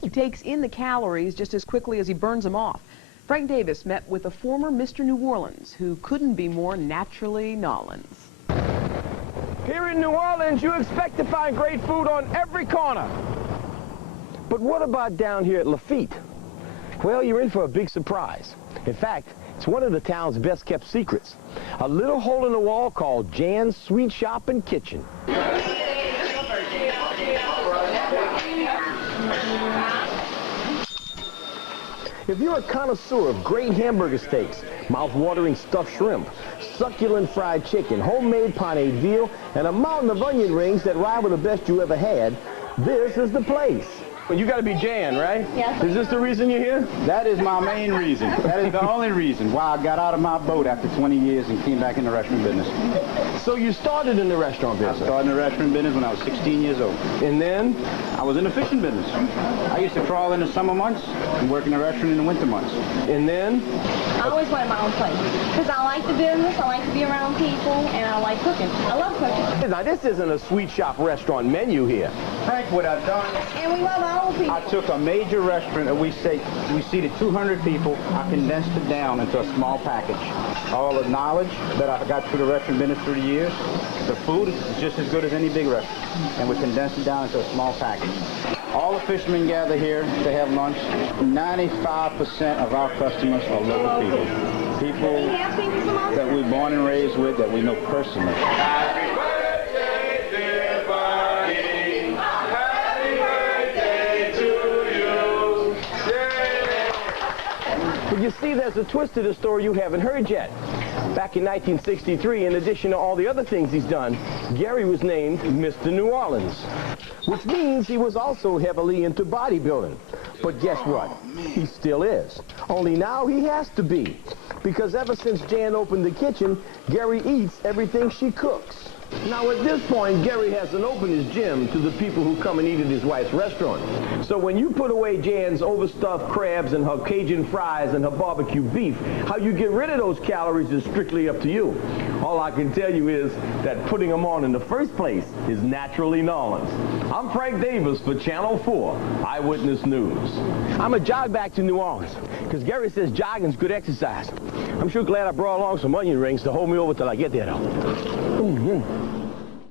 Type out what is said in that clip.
He takes in the calories just as quickly as he burns them off. Frank Davis met with a former Mr. New Orleans who couldn't be more naturally Nolans. Here in New Orleans, you expect to find great food on every corner. But what about down here at Lafitte? Well, you're in for a big surprise. In fact, it's one of the town's best-kept secrets. A little hole in the wall called Jan's Sweet Shop and Kitchen. If you're a connoisseur of great hamburger steaks, mouth-watering stuffed shrimp, succulent fried chicken, homemade paneed veal, and a mountain of onion rings that rival the best you ever had, this is the place. Well, you got to be Jan, right? Yes. Is this the reason you're here? That is my main reason. That is the only reason why I got out of my boat after 20 years and came back in the restaurant business. So you started in the restaurant business? I started in the restaurant business when I was 16 years old. And then? I was in the fishing business. I used to crawl in the summer months and work in the restaurant in the winter months. And then? I always wanted my own place because I like the business, I like to be around people, and I like cooking. I love cooking. Now, this isn't a sweet shop restaurant menu here. Frank, what I've done, And we love our own people. I took a major restaurant that we seated 200 people. I condensed it down into a small package. All the knowledge that I got through the restaurant business through the years, the food is just as good as any big restaurant. And we condensed it down into a small package. All the fishermen gather here to have lunch. 95% of our customers are local people. People that we're born and raised with, that we know personally. But you see, there's a twist to the story you haven't heard yet. Back in 1963, in addition to all the other things he's done, Gary was named Mr. New Orleans, which means he was also heavily into bodybuilding. But guess what? He still is. Only now he has to be. Because ever since Jan opened the kitchen, Gary eats everything she cooks. Now, at this point, Gary hasn't opened his gym to the people who come and eat at his wife's restaurant. So when you put away Jan's overstuffed crabs and her Cajun fries and her barbecue beef, how you get rid of those calories is strictly up to you. All I can tell you is that putting them on in the first place is naturally Nolans. I'm Frank Davis for Channel 4 Eyewitness News. I'm a jog back to New Orleans because Gary says jogging's good exercise. I'm sure glad I brought along some onion rings to hold me over till I get there, though.